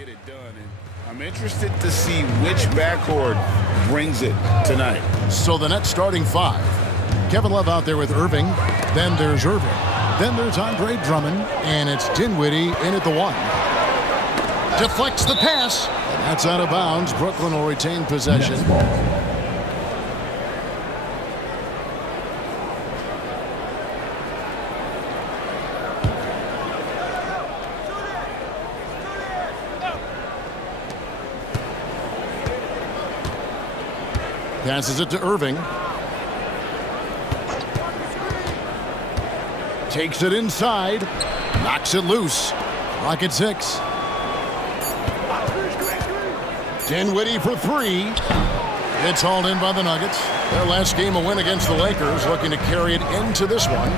get it done. And I'm interested to see which backcourt brings it tonight. So the Nets starting five. Kevin Love out there with Irving. Then there's Irving. Then there's Andre Drummond. And it's Dinwiddie in at the one. Deflects the pass. And that's out of bounds. Brooklyn will retain possession. Passes it to Irving. Takes it inside. Knocks it loose. Rocket 6. Dinwiddie for three. It's hauled in by the Nuggets. Their last game a win against the Lakers, looking to carry it into this one.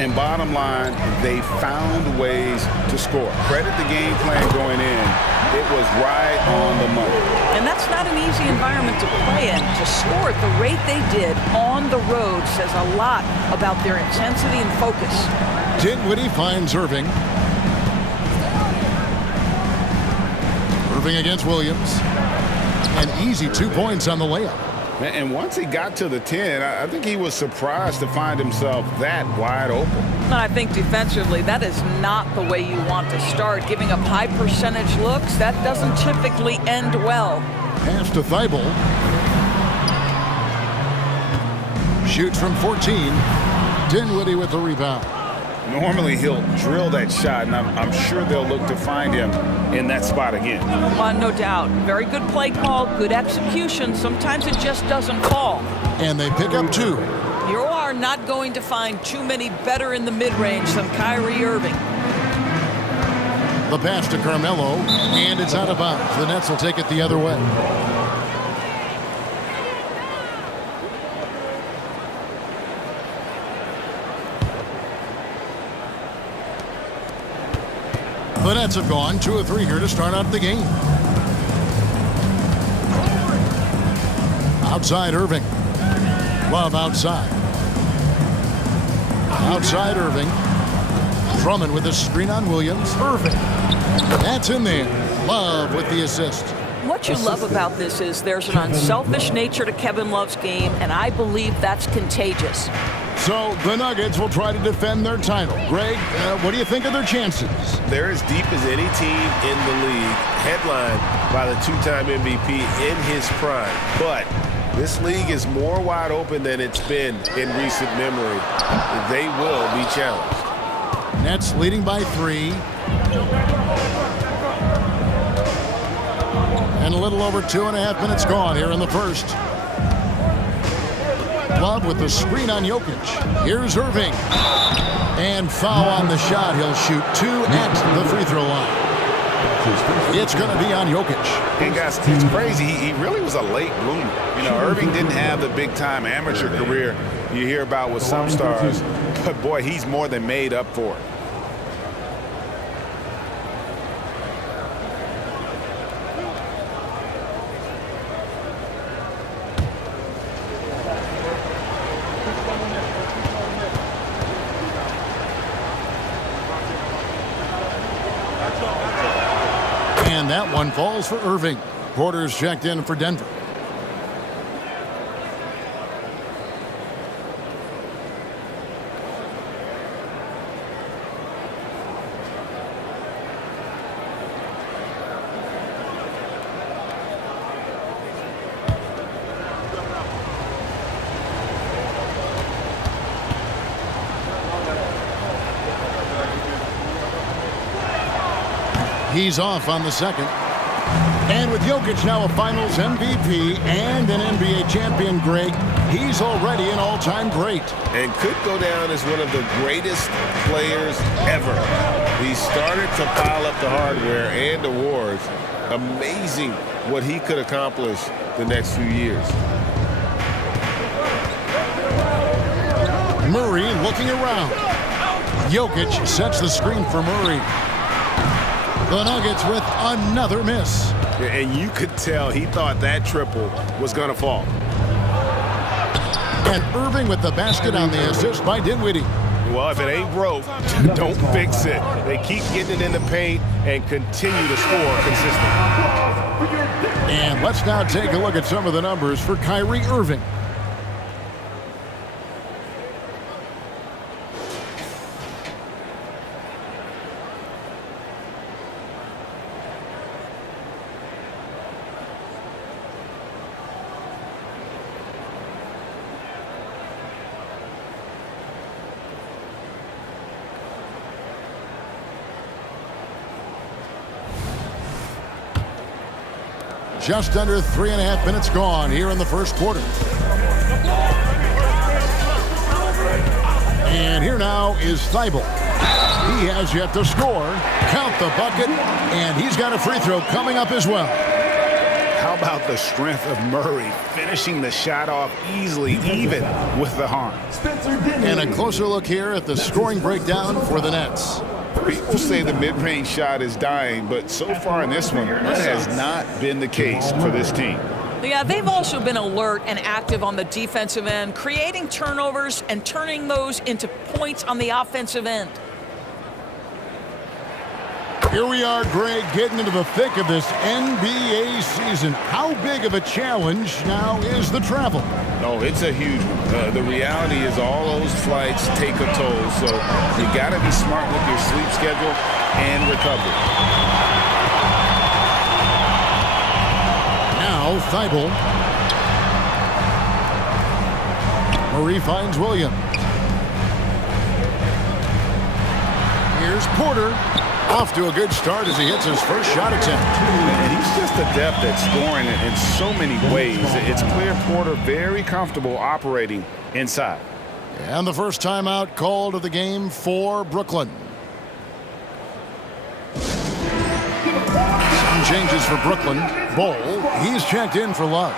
And bottom line, they found ways to score. Credit the game plan going in. It was right on the money. And that's not an easy environment to play in. To score at the rate they did on the road says a lot about their intensity and focus. Dinwiddie finds Irving. Irving against Williams. An easy 2 points on the layup. And once he got to the 10, I think he was surprised to find himself that wide open. I think defensively, that is not the way you want to start. Giving up high percentage looks, that doesn't typically end well. Pass to Thibault. Shoots from 14. Dinwiddie with the rebound. Normally he'll drill that shot, and I'm sure they'll look to find him in that spot again. No doubt. Very good play call, good execution. Sometimes it just doesn't fall. And they pick up two. You are not going to find too many better in the mid-range than Kyrie Irving. The pass to Carmelo, and it's out of bounds. The Nets will take it the other way. The Nets have gone 2 of 3 here to start out the game. Outside Irving. Love outside. Outside Irving. Drummond with a screen on Williams. Irving. That's in there. Love with the assist. What you love about this is there's an unselfish nature to Kevin Love's game, and I believe that's contagious. So the Nuggets will try to defend their title. Greg, what do you think of their chances? They're as deep as any team in the league, headlined by the two-time MVP in his prime. But this league is more wide open than it's been in recent memory. They will be challenged. Nets leading by 3. And a little over 2.5 minutes gone here in the first. Love with the screen on Jokic. Here's Irving. And foul on the shot. He'll shoot 2 at the free throw line. It's going to be on Jokic. And guys, it's crazy. He really was a late bloomer. You know, Irving didn't have the big-time amateur career you hear about with some stars. But, boy, he's more than made up for it. And that one falls for Irving. Porter's checked in for Denver. He's off on the second. And with Jokic now a Finals MVP and an NBA champion, Greg, he's already an all-time great. And could go down as one of the greatest players ever. He started to pile up the hardware and awards. Amazing what he could accomplish the next few years. Murray looking around. Jokic sets the screen for Murray. The Nuggets with another miss. And you could tell he thought that triple was going to fall. And Irving with the basket on the assist by Dinwiddie. Well, if it ain't broke, don't fix it. They keep getting it in the paint and continue to score consistently. And let's now take a look at some of the numbers for Kyrie Irving. Just under 3.5 minutes gone here in the first quarter. And here now is Thibault. He has yet to score. Count the bucket, and he's got a free throw coming up as well. How about the strength of Murray finishing the shot off easily, even with the harm? And a closer look here at the scoring breakdown for the Nets. People say the mid-range shot is dying, but so far in this one, that has not been the case for this team. Yeah, they've also been alert and active on the defensive end, creating turnovers and turning those into points on the offensive end. Here we are, Greg, getting into the thick of this NBA season. How big of a challenge now is the travel? Oh, it's a huge one. The reality is all those flights take a toll, so you got to be smart with your sleep schedule and recovery. Now, Thibault. Murray finds Williams. Here's Porter. Off to a good start as he hits his first shot attempt. And he's just adept at scoring in so many ways. It's clear Porter very comfortable operating inside. And the first timeout called of the game for Brooklyn. Some changes for Brooklyn. Bol, he's checked in for Love.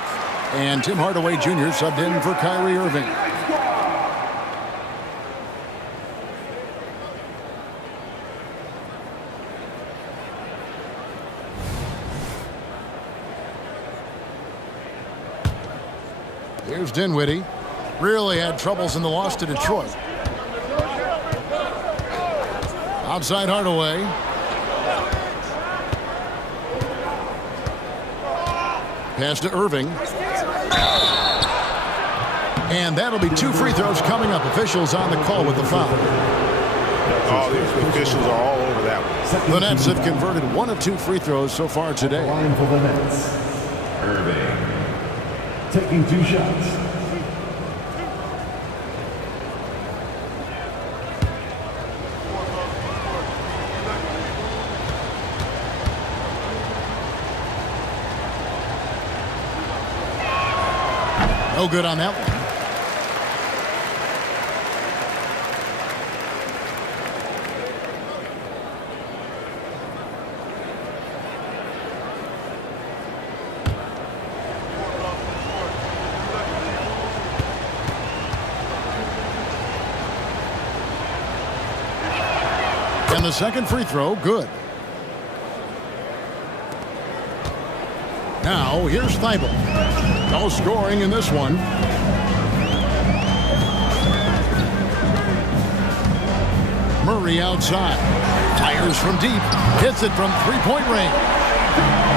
And Tim Hardaway Jr. subbed in for Kyrie Irving. Here's Dinwiddie. Really had troubles in the loss to Detroit. Outside Hardaway. Pass to Irving. And that'll be 2 free throws coming up. Officials on the call with the foul. All the officials are all over that one. The Nets have converted 1 of 2 free throws so far today. Line for the Nets. Irving taking 2 shots. No good on that one. And the second free throw, good. Now, here's Thibault. No scoring in this one. Murray outside. Fires from deep. Hits it from three-point range.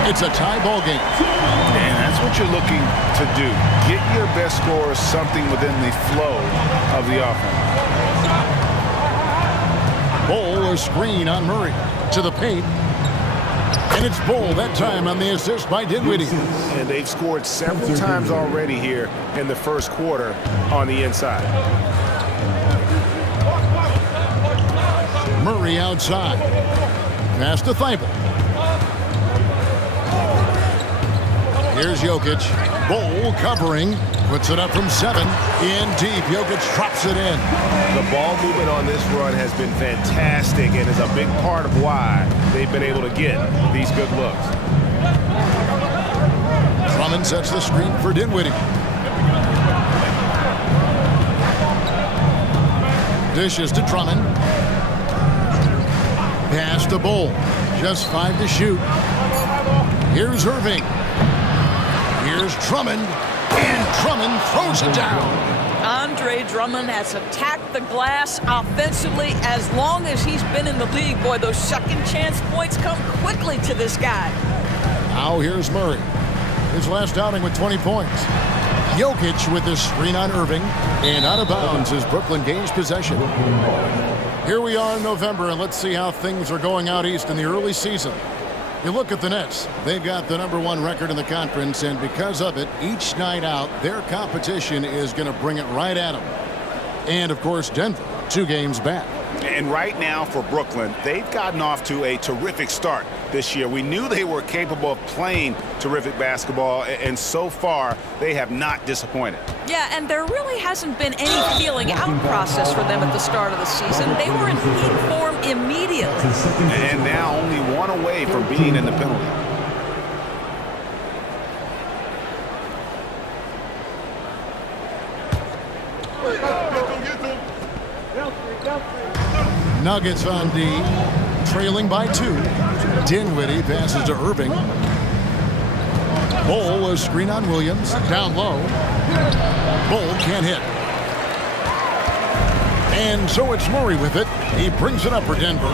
It's a tie ball game. And that's what you're looking to do. Get your best scorers something within the flow of the offense. Bol, a screen on Murray. To the paint. And it's Bol that time on the assist by Dinwiddie. And they've scored several times already here in the first quarter on the inside. Murray outside. Pass to Thibault. Here's Jokic. Bol covering. Puts it up from 7. In deep. Jokic drops it in. The ball movement on this run has been fantastic and is a big part of why they've been able to get these good looks. Drummond sets the screen for Dinwiddie. Dishes to Drummond. Pass to Bol. Just 5 to shoot. Here's Irving. Here's Drummond. And Drummond throws it down. Andre Drummond has attacked the glass offensively as long as he's been in the league. Boy, those second chance points come quickly to this guy. Now here's Murray. His last outing with 20 points. Jokic with his screen on Irving. And out of bounds as Brooklyn gains possession. Here we are in November, and let's see how things are going out east in the early season. You look at the Nets. They've got the #1 record in the conference, and because of it, each night out, their competition is going to bring it right at them. And, of course, Denver, 2 games back. And right now for Brooklyn, they've gotten off to a terrific start this year. We knew they were capable of playing terrific basketball, and so far, they have not disappointed. Yeah, and there really hasn't been any feeling out process for them at the start of the season. They were in peak form immediately. And now only 1 away from being in the penalty. Nuggets on D, trailing by 2. Dinwiddie passes to Irving. Bull a screen on Williams, down low. Bull can't hit. And so it's Murray with it. He brings it up for Denver.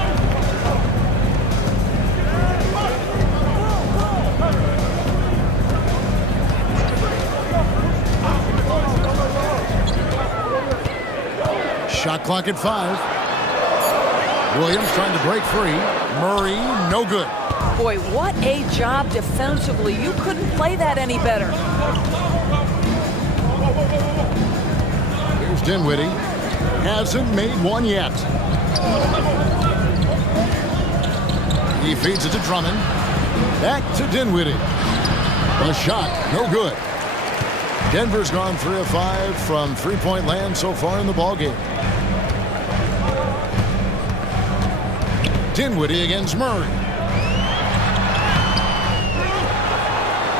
Shot clock at 5. Williams trying to break free. Murray, no good. Boy, what a job defensively. You couldn't play that any better. Here's Dinwiddie. Hasn't made one yet. He feeds it to Drummond. Back to Dinwiddie. A shot, no good. Denver's gone 3 of 5 from three-point land so far in the ballgame. Dinwiddie against Murray.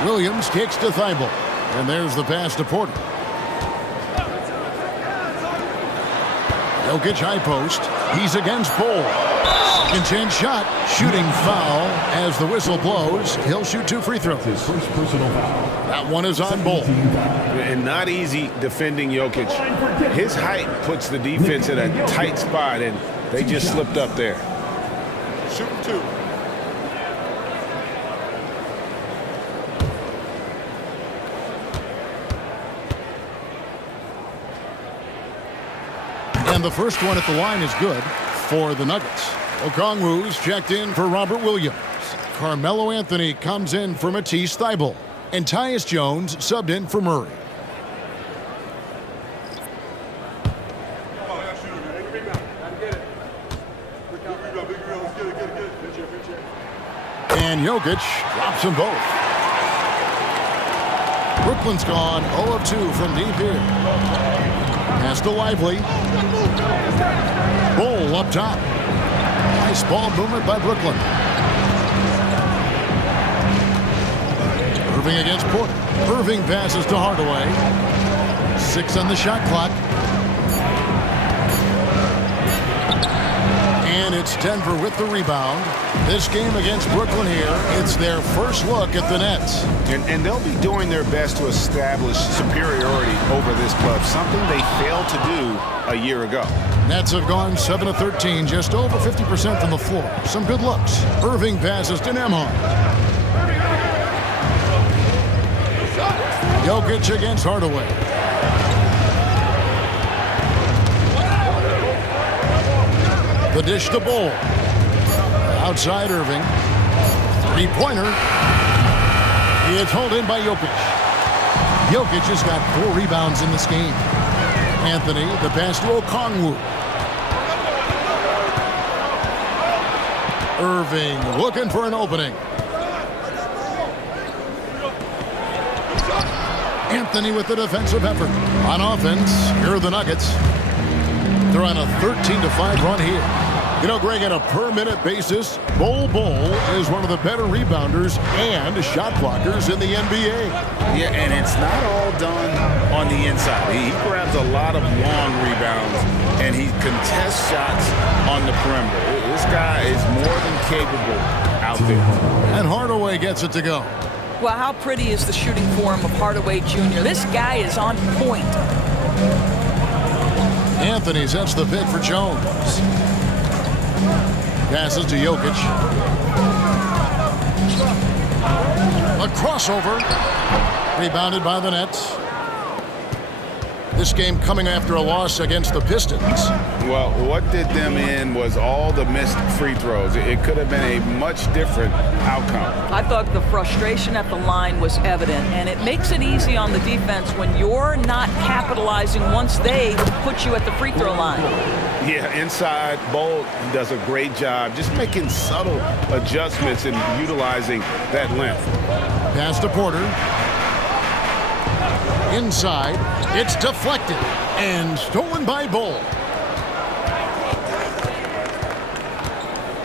Williams kicks to Thibault. And there's the pass to Porter. Jokic high post. He's against Bull. Second chance shot. Shooting foul as the whistle blows. He'll shoot 2 free throws. His first personal foul. That one is on Bull. And not easy defending Jokic. His height puts the defense in a tight spot, and they just slipped up there. Shooting 2. And the first one at the line is good for the Nuggets. Okongwu's checked in for Robert Williams. Carmelo Anthony comes in for Matisse Thybulle. And Tyus Jones subbed in for Murray. And Jokic drops them both. Brooklyn's gone 0 of 2 from deep here. Pass to Lively. Bull up top. Nice ball movement by Brooklyn. Irving against Porter. Irving passes to Hardaway. 6 on the shot clock. And it's Denver with the rebound. This game against Brooklyn here, it's their first look at the Nets. And they'll be doing their best to establish superiority over this club, something they failed to do a year ago. Nets have gone 7 of 13, just over 50% from the floor. Some good looks. Irving passes to Nembhard. Jokic against Hardaway. The dish to Bull. Outside Irving. Three-pointer. It's hauled in by Jokic. Jokic has got 4 rebounds in this game. Anthony, the pass to Okongwu. Irving looking for an opening. Anthony with the defensive effort. On offense, here are the Nuggets. They're on a 13-5 run here. You know, Greg, on a per-minute basis, Bull is one of the better rebounders and shot blockers in the NBA. Yeah, and it's not all done on the inside. He grabs a lot of long rebounds, and he contests shots on the perimeter. This guy is more than capable out there. And Hardaway gets it to go. Well, how pretty is the shooting form of Hardaway Jr.? This guy is on point. Anthony sets the pick for Jones. Passes to Jokic. A crossover. Rebounded by the Nets. This game coming after a loss against the Pistons. Well, what did them in was all the missed free throws. It could have been a much different outcome. I thought the frustration at the line was evident, and it makes it easy on the defense when you're not capitalizing once they put you at the free throw line. Yeah, inside, Bolt does a great job just making subtle adjustments and utilizing that length. Pass to Porter. Inside, it's deflected and stolen by Bull.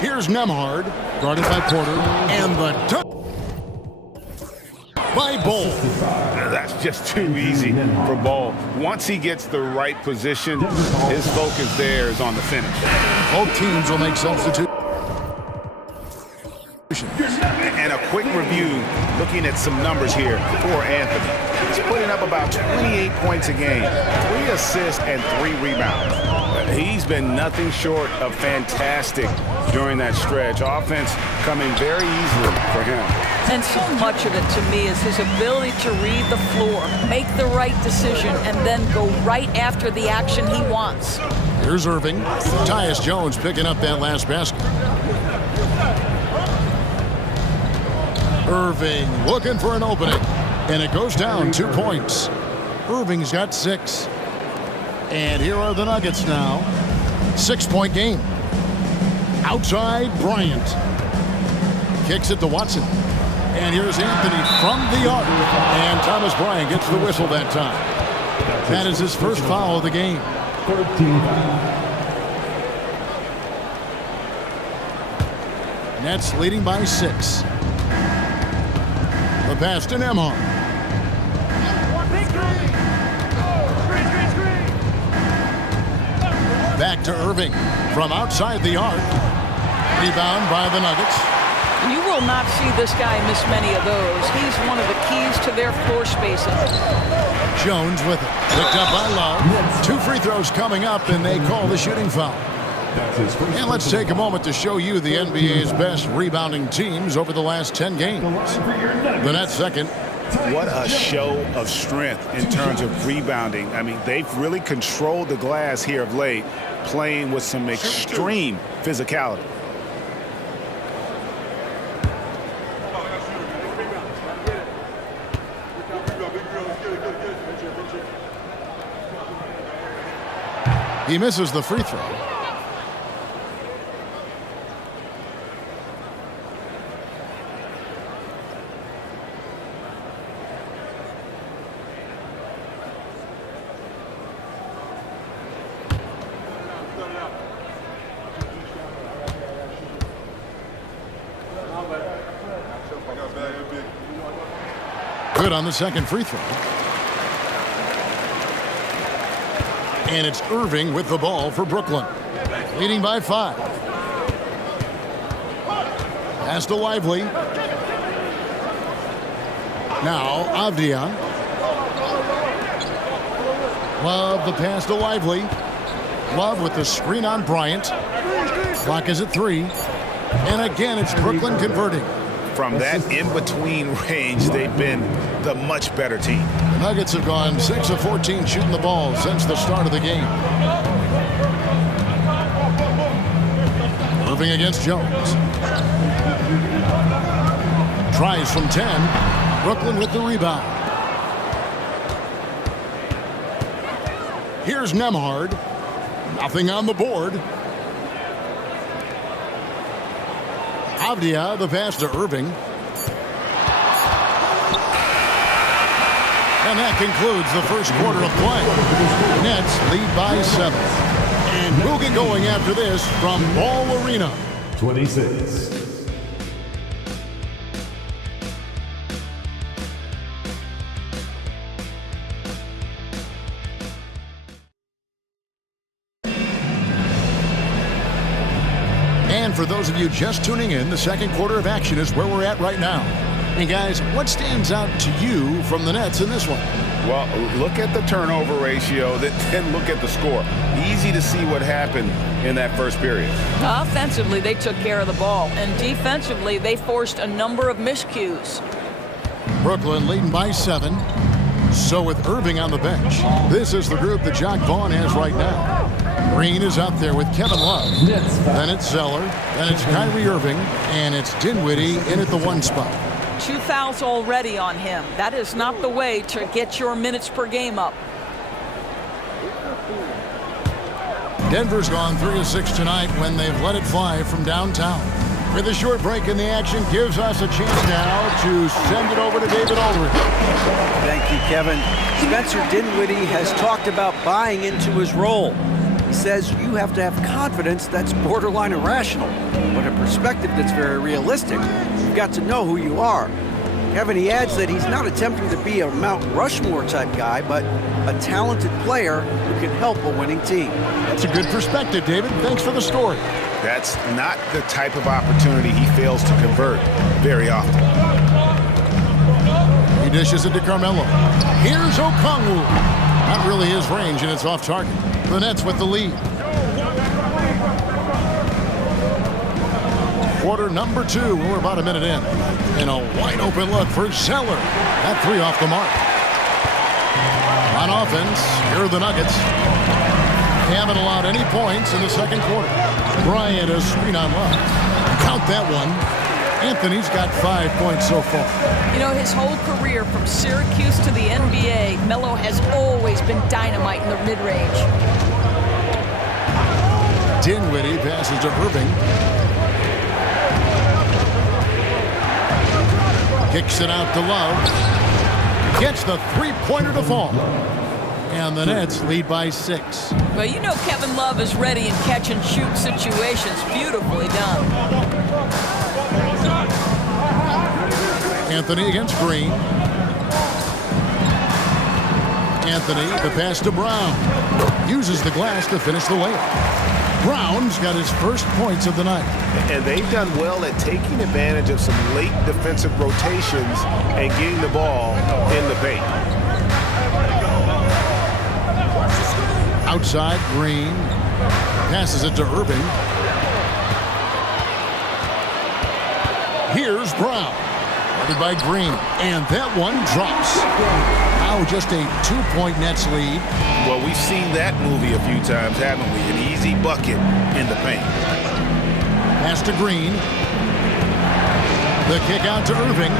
Here's Nembhard, guarded by Porter, and the dunk by Bull. That's just too easy for Ball. Once he gets the right position, his focus there is on the finish. Both teams will make substitutions. And a quick review, looking at some numbers here for Anthony. He's putting up about 28 points a game, 3 assists and 3 rebounds. He's been nothing short of fantastic during that stretch. Offense coming very easily for him. And so much of it to me is his ability to read the floor, make the right decision, and then go right after the action he wants. Here's Irving. Tyus Jones picking up that last basket. Irving looking for an opening, and it goes down 2 points. Irving's got 6. And here are the Nuggets now. 6-point game. Outside, Bryant. Kicks it to Watson. And here's Anthony from the arc. And Thomas Bryant gets the whistle that time. That is his first foul of the game. 13 Nets leading by 6. The pass to Nembhard. Back to Irving from outside the arc. Rebound by the Nuggets. You will not see this guy miss many of those. He's one of the keys to their floor spacing. Jones with it. Picked up by Love. 2 free throws coming up, and they call the shooting foul. And let's take a moment to show you the NBA's best rebounding teams over the last 10 games. The Nets second. What a show of strength in terms of rebounding. I mean, they've really controlled the glass here of late, playing with some extreme physicality. He misses the free throw. Good on the second free throw. And it's Irving with the ball for Brooklyn. Leading by 5. Pass to Lively. Now Avdia. Love the pass to Lively. Love with the screen on Bryant. Clock is at 3. And again, it's Brooklyn converting. From that in-between range, they've been the much better team. The Nuggets have gone 6 of 14 shooting the ball since the start of the game. Irving against Jones. Tries from 10. Brooklyn with the rebound. Here's Nembhard. Nothing on the board. Avdia, the pass to Irving. And that concludes the first quarter of play. Nets lead by 7. And we'll get going after this from Ball Arena. 26. And for those of you just tuning in, the second quarter of action is where we're at right now. And guys, what stands out to you from the Nets in this one? Well, look at the turnover ratio, then look at the score. Easy to see what happened in that first period. Offensively, they took care of the ball, and defensively, they forced a number of miscues. Brooklyn leading by 7. So with Irving on the bench, this is the group that Jacque Vaughn has right now. Green is out there with Kevin Love. Then it's Zeller. Then it's Kyrie Irving. And it's Dinwiddie in at the 1 spot. 2 fouls already on him. That is not the way to get your minutes per game up. Denver's gone 3 of 6 tonight when they've let it fly from downtown. With a short break in the action, gives us a chance now to send it over to David Aldridge. Thank you, Kevin. Spencer Dinwiddie has talked about buying into his role. He says you have to have confidence that's borderline irrational, but a perspective that's very realistic. You've got to know who you are. Kevin, he adds that he's not attempting to be a Mount Rushmore type guy, but a talented player who can help a winning team. That's a good perspective, David. Thanks for the story. That's not the type of opportunity he fails to convert very often. He dishes it to Carmelo. Here's Okongwu. Not really his range, and it's off target. The Nets with the lead. Quarter number 2. We're about a minute in. And a wide open look for Zeller. That 3 off the mark. On offense, here are the Nuggets. They haven't allowed any points in the second quarter. Bryant a screen on Love. Count that one. Anthony's got 5 points so far. You know, his whole career from Syracuse to the NBA, Melo has always been dynamite in the mid-range. Dinwiddie passes to Irving. Kicks it out to Love. Gets the 3-pointer to fall. And the Nets lead by 6. Well, you know Kevin Love is ready in catch-and-shoot situations. Beautifully done. Anthony against Green. Anthony, the pass to Brown. Uses the glass to finish the layup. Brown's got his first points of the night. And they've done well at taking advantage of some late defensive rotations and getting the ball in the paint. Outside, Green. Passes it to Irving. Here's Brown. Guarded by Green. And that one drops. Now just a 2-point Nets lead. Well, we've seen that movie a few times, haven't we? An easy bucket in the paint. Pass to Green. The kick out to Irving.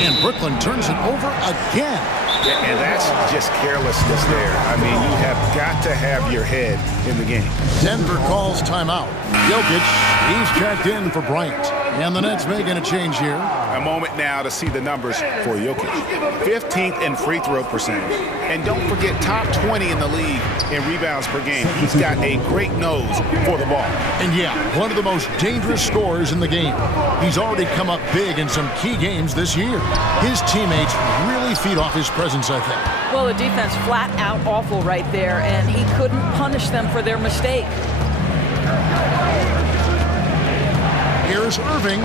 And Brooklyn turns it over again. And that's just carelessness there. I mean, you have got to have your head in the game. Denver calls timeout. Jokic, he's checked in for Bryant. And the Nets making a change here. A moment now to see the numbers for Jokic. 15th in free throw percentage. And don't forget, top 20 in the league in rebounds per game. He's got a great nose for the ball. And yeah, one of the most dangerous scorers in the game. He's already come up big in some key games this year. His teammates really feed off his presence, I think. Well, the defense flat out awful right there, and he couldn't punish them for their mistake. Here's Irving.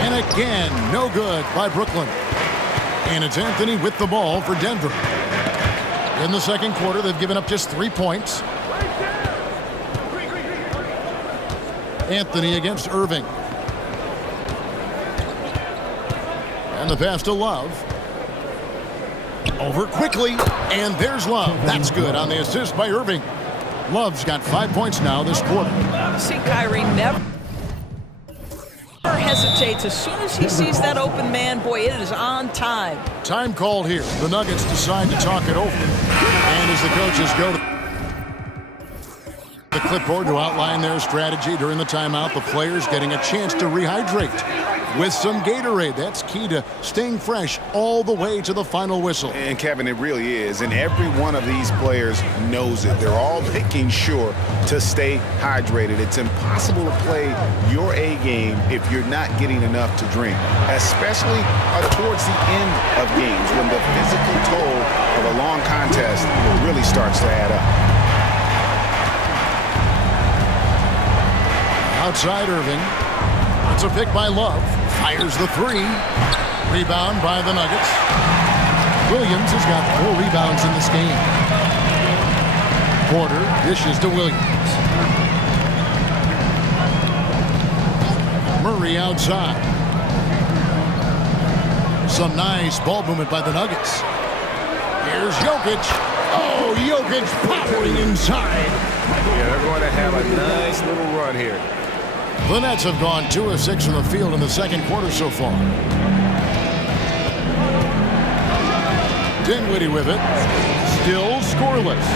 And again, no good by Brooklyn. And it's Anthony with the ball for Denver. In the second quarter, they've given up just 3 points. Anthony against Irving. And the pass to Love. Over quickly. And there's Love. That's good on the assist by Irving. Love's got 5 points now this quarter. See, Kyrie never hesitates. As soon as he sees that open man, boy, it is on time. Time called here. The Nuggets decide to talk it over. And as the coaches go to the clipboard to outline their strategy during the timeout, the players getting a chance to rehydrate with some Gatorade. That's key to staying fresh all the way to the final whistle. And Kevin, it really is. And every one of these players knows it. They're all making sure to stay hydrated. It's impossible to play your A game if you're not getting enough to drink, especially towards the end of games when the physical toll of a long contest really starts to add up. Outside Irving. It's a pick by Love. Fires the 3. Rebound by the Nuggets. Williams has got 4 rebounds in this game. Porter dishes to Williams. Murray outside. Some nice ball movement by the Nuggets. Here's Jokic. Oh, Jokic powering inside. Yeah, they're going to have a nice little run here. The Nets have gone 2 of 6 from the field in the second quarter so far. Dinwiddie with it. Still scoreless.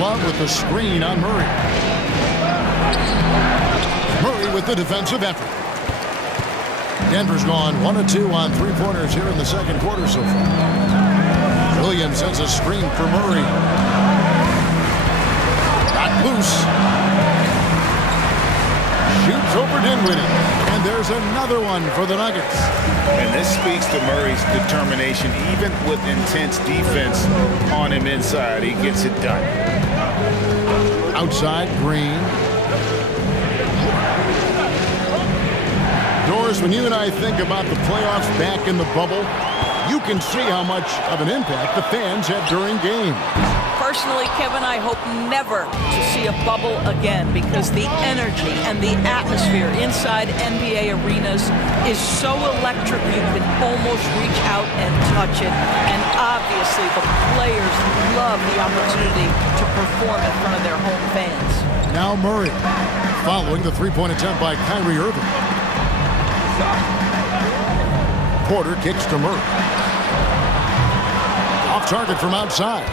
Love with the screen on Murray. Murray with the defensive effort. Denver's gone 1 of 2 on 3-pointers here in the second quarter so far. Williams sends a screen for Murray. Got loose. Shoots over Dinwiddie. And there's another one for the Nuggets. And this speaks to Murray's determination. Even with intense defense on him inside, he gets it done. Outside, Green. Doris, when you and I think about the playoffs back in the bubble, you can see how much of an impact the fans have during games. Personally, Kevin, I hope never to see a bubble again because the energy and the atmosphere inside NBA arenas is so electric you can almost reach out and touch it. And obviously, the players love the opportunity to perform in front of their home fans. Now Murray, following the 3-point attempt by Kyrie Irving. Porter kicks to Murray. Off target from outside.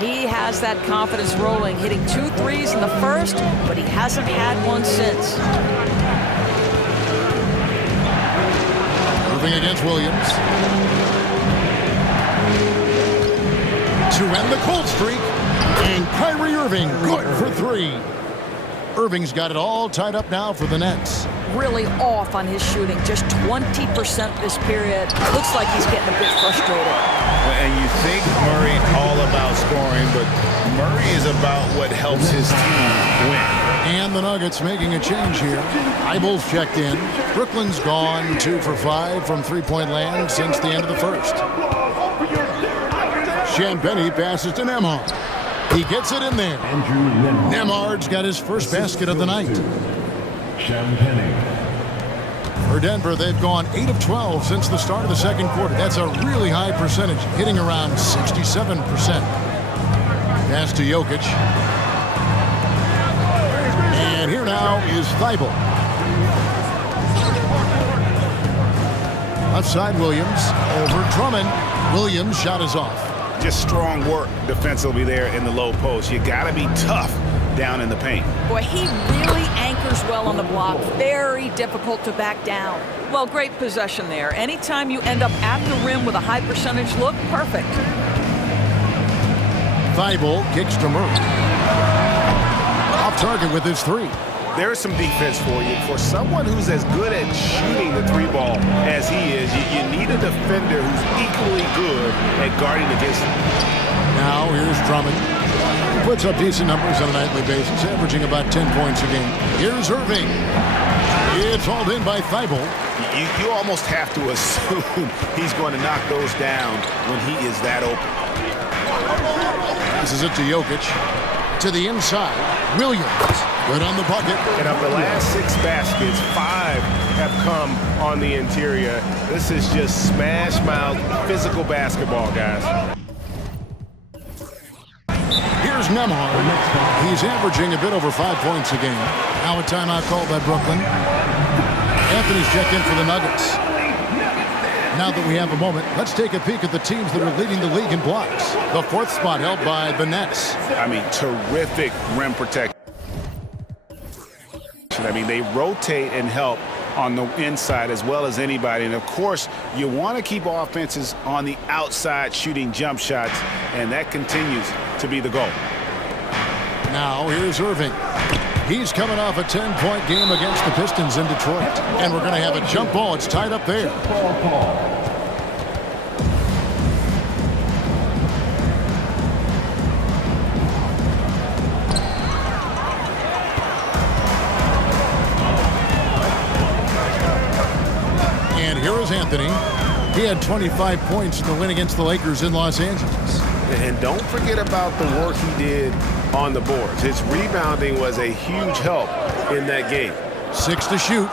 He has that confidence rolling, hitting 2 threes in the first, but he hasn't had one since. Irving against Williams. To end the cold streak. And Kyrie Irving good for 3. Irving's got it all tied up now for the Nets. Really off on his shooting, just 20% this period. Looks like he's getting a bit frustrated. And you think Murray all about scoring, but Murray is about what helps his team win. And the Nuggets making a change here. Eibel's checked in. Brooklyn's gone 2 for 5 from 3-point land since the end of the first. Champagny passes to Nembhard. He gets it in there. Nembhard's got his first basket of the night. For Denver, they've gone 8 of 12 since the start of the second quarter. That's a really high percentage, hitting around 67%. Pass to Jokic. And here now is Thibault. Left side, Williams. Over Drummond. Williams' shot is off. Just strong work defensively there in the low post. You got to be tough down in the paint. Boy, he really anchors well on the block. Very difficult to back down. Well, great possession there. Anytime you end up at the rim with a high percentage look, perfect. Thibault kicks to Murray. Off target with his 3. There's some defense for you. For someone who's as good at shooting the 3-ball as he is, you need a defender who's equally good at guarding against him. Now here's Drummond. He puts up decent numbers on a nightly basis, averaging about 10 points a game. Here's Irving. It's hauled in by Thibault. You almost have to assume he's going to knock those down when he is that open. This is it to Jokic. To the inside, Williams. Good on the bucket. And of the last 6 baskets, 5 have come on the interior. This is just smash mouth physical basketball, guys. Here's Nembhard. He's averaging a bit over 5 points a game. Now a timeout called by Brooklyn. Anthony's checked in for the Nuggets. Now that we have a moment, let's take a peek at the teams that are leading the league in blocks. The 4th spot held by the Nets. I mean, terrific rim protection. I mean, they rotate and help on the inside as well as anybody. And, of course, you want to keep offenses on the outside shooting jump shots, and that continues to be the goal. Now here's Irving. He's coming off a 10-point game against the Pistons in Detroit. And we're going to have a jump ball. It's tied up there. And here is Anthony. He had 25 points in the win against the Lakers in Los Angeles. And don't forget about the work he did on the boards. His rebounding was a huge help in that game. 6 to shoot.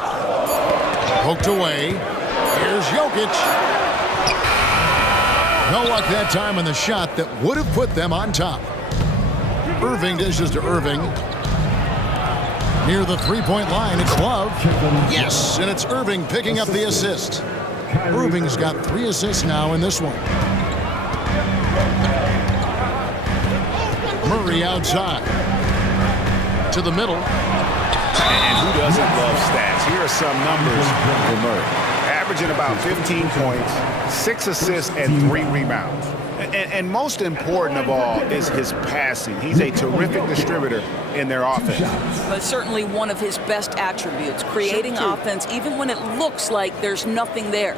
Poked away. Here's Jokic. No luck that time on the shot that would have put them on top. Irving dishes to Irving. Near the three-point line, it's Love. Yes, and it's Irving picking up the assist. Irving's got 3 assists now in this one. Murray outside. To the middle. And who doesn't love stats? Here are some numbers for Murray. Averaging about 15 points, 6 assists, and 3 rebounds. And most important of all is his passing. He's a terrific distributor in their offense. But certainly one of his best attributes, creating offense even when it looks like there's nothing there.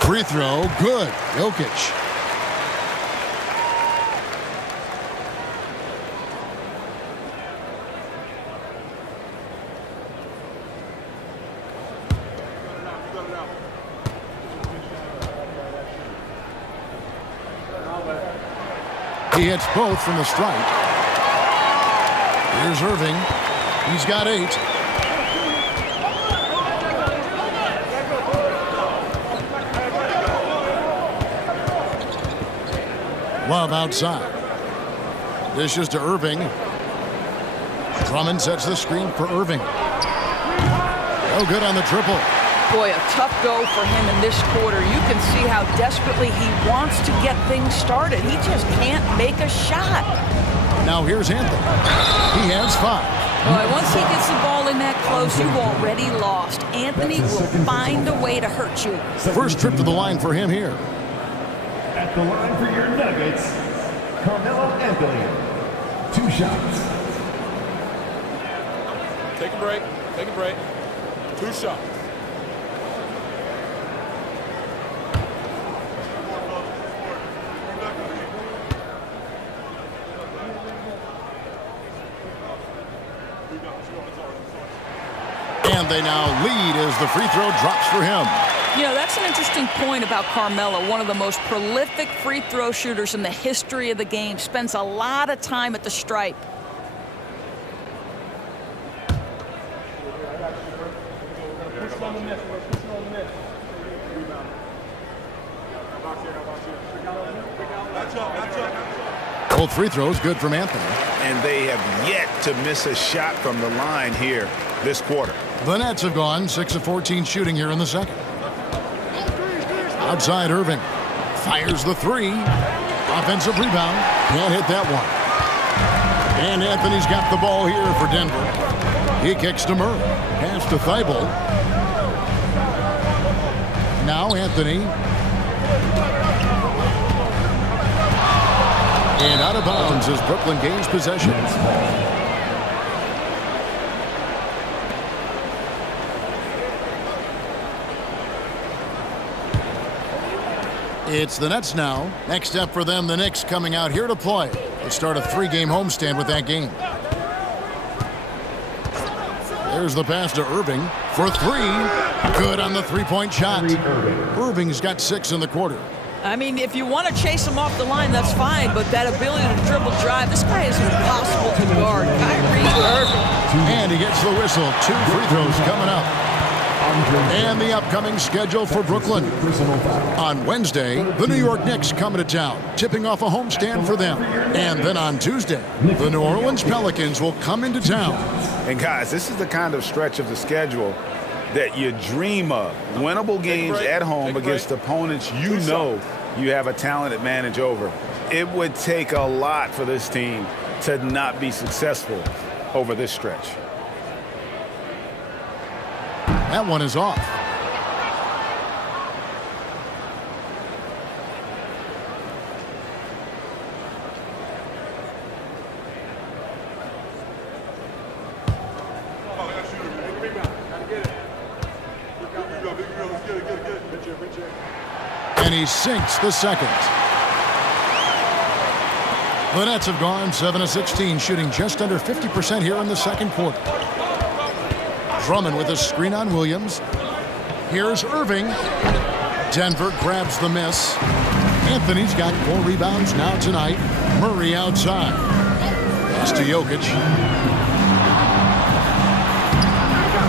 Free throw, good. Jokic. He hits both from the stripe. Here's Irving. He's got 8. Love outside. Dishes to Irving. Drummond sets the screen for Irving. No good on the triple. Boy, a tough go for him in this quarter. You can see how desperately he wants to get things started. He just can't make a shot. Now here's Anthony. He has 5. Boy, once he gets the ball in that close, you've already lost. Anthony will find a way to hurt you. First trip to the line for him here. At the line for your Nuggets, Carmelo Anthony. 2 shots. Take a break. Take a break. 2 shots. And they now lead as the free throw drops for him. You know, that's an interesting point about Carmelo, one of the most prolific free throw shooters in the history of the game. Spends a lot of time at the stripe. Both free throws good from Anthony. And they have yet to miss a shot from the line here this quarter. The Nets have gone 6 of 14 shooting here in the second. Outside Irving. Fires the 3. Offensive rebound. Can't hit that one. And Anthony's got the ball here for Denver. He kicks to Murray. Pass to Thibault. Now Anthony. And out of bounds as Brooklyn gains possession. It's the Nets now. Next step for them, the Knicks coming out here to play. They start a 3-game homestand with that game. There's the pass to Irving for 3. Good on the 3-point shot. Irving's got 6 in the quarter. I mean, if you want to chase him off the line, that's fine, but that ability to dribble drive, this guy is impossible to guard. Kyrie Irving. And he gets the whistle. 2 free throws coming up. And the upcoming schedule for Brooklyn. On Wednesday, the New York Knicks coming to town, tipping off a homestand for them. And then on Tuesday, the New Orleans Pelicans will come into town. And guys, this is the kind of stretch of the schedule that you dream of. Winnable games at home against opponents you know you have a talent advantage over. It would take a lot for this team to not be successful over this stretch. That one is off. And he sinks the second. The Nets have gone 7 of 16, shooting just under 50% here in the second quarter. Drummond with a screen on Williams. Here's Irving. Denver grabs the miss. Anthony's got 4 rebounds now tonight. Murray outside. Pass to Jokic.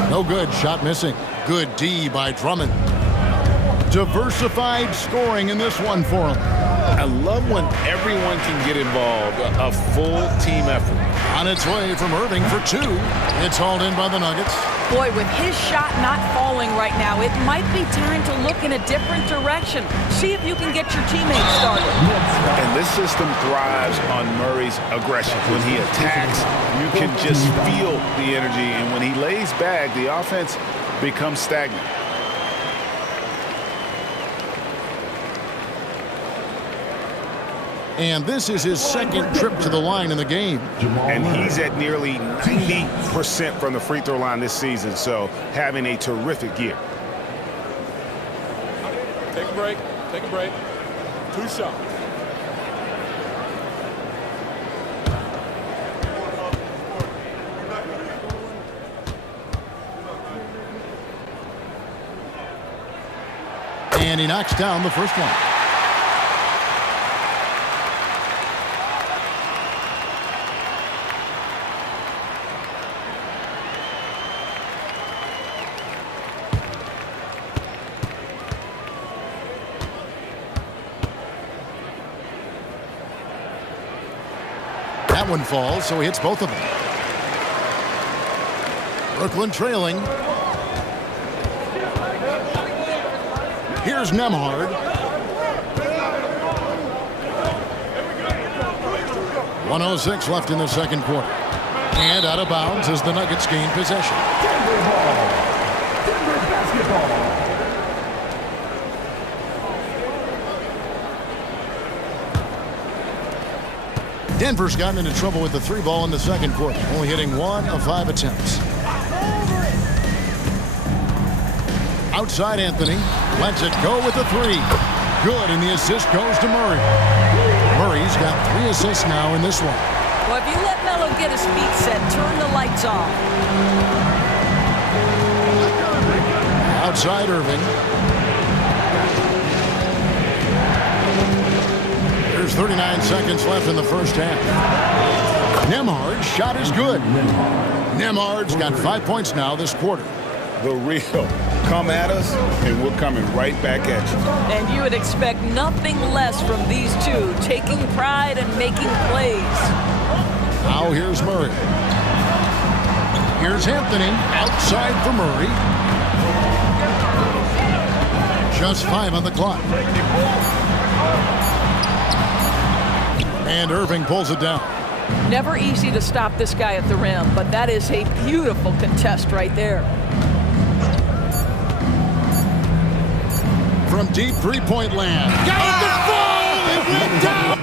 No good. Shot missing. Good D by Drummond. Diversified scoring in this one for him. I love when everyone can get involved, a full team effort. On its way from Irving for 2. It's hauled in by the Nuggets. Boy, with his shot not falling right now, it might be time to look in a different direction. See if you can get your teammates started. And this system thrives on Murray's aggression. When he attacks, you can just feel the energy. And when he lays back, the offense becomes stagnant. And this is his second trip to the line in the game. And he's at nearly 90% from the free throw line this season, so having a terrific year. Take a break. Take a break. 2 shots. And he knocks down the first one. That one falls, so he hits both of them. Brooklyn trailing. Here's Nembhard. 1:06 left in the second quarter. And out of bounds as the Nuggets gain possession. Denver ball. Denver basketball. Denver's gotten into trouble with the 3 ball in the second quarter, only hitting 1 of 5 attempts. Outside Anthony, lets it go with the 3. Good, and the assist goes to Murray. Murray's got 3 assists now in this one. Well, if you let Melo get his feet set, turn the lights off. Outside Irving. There's 39 seconds left in the first half. Nembhard's shot is good. Nembhard's got 5 points now this quarter. The real. Come at us, and we're coming right back at you. And you would expect nothing less from these two, taking pride and making plays. Now here's Murray. Here's Anthony outside for Murray. Just 5 on the clock. And Irving pulls it down. Never easy to stop this guy at the rim, but that is a beautiful contest right there. From deep three-point land. Got the ball! It went down!